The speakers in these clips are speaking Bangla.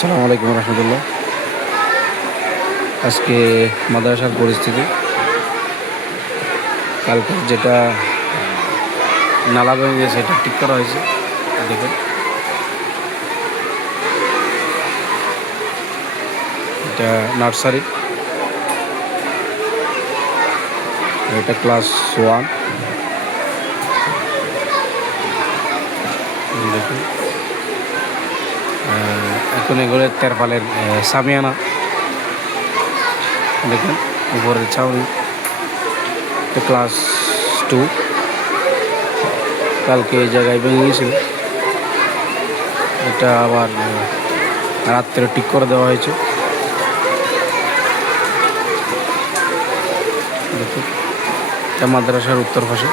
আসসালামু আলাইকুম রহমতুল্লাহ। আজকে মাদ্রাসার পরিস্থিতি, কালকে যেটা নালা ভেঙে গেছে এটা ঠিক করা হয়েছে। দেখুন, এটা নার্সারি, এটা ক্লাস 1। দেখুন, এখন এগুলো তেরপালের সামিয়ানা। দেখেন উপরের ছাউনি, এটা ক্লাস 2। কালকে এই জায়গায় ভেঙে গিয়েছিল, এটা আবার রাত্রে ঠিক করে দেওয়া হয়েছে। দেখুন, এটা মাদ্রাসার উত্তর পাশে,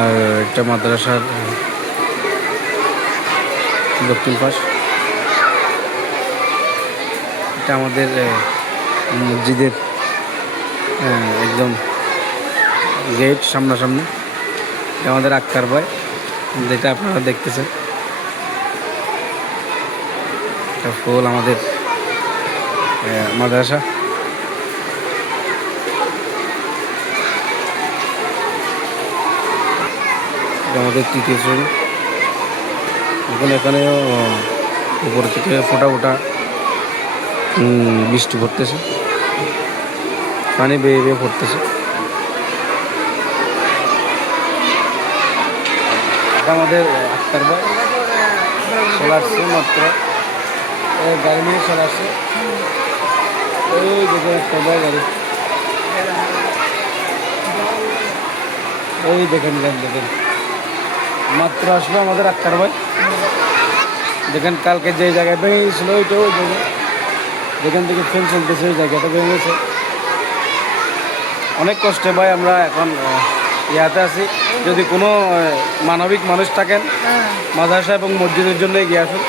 আর এটা মাদ্রাসার দক্ষিণ পাশ। এটা আমাদের মসজিদের একদম গেট সামনাসামনি। এটা আমাদের আক্তার ভাই, যেটা আপনারা দেখতেছেন। এটা ফুল আমাদের মাদ্রাসা। এটা আমাদের তৃতীয় শ্রেণী। এখন এখানেও উপর থেকে ফোটা ফোটা বৃষ্টি পড়তেছে, পানি বেয়ে বেয়ে পড়তেছে। এটা আমাদের আক্তার ভাই চলে আসছে মাত্র, গাড়ি নিয়ে চলে আসছে। ওই দেখুন আক্তার ভাই গাড়ি, ওই দেখেন দেখেন মাত্র আসলো আমাদের আক্তার ভাই। দেখেন কালকে যে জায়গায় ভেঙে গেছিল ওইটা, ওই জায়গায় যেখান থেকে ফ্রেন চলতেছে ওই জায়গাটা ভেঙে গেছে। অনেক কষ্টে ভাই আমরা এখন ইয়াতে আছি। যদি কোনো মানবিক মানুষ থাকেন মাদ্রাসা এবং মসজিদের জন্য এগিয়ে আসুন।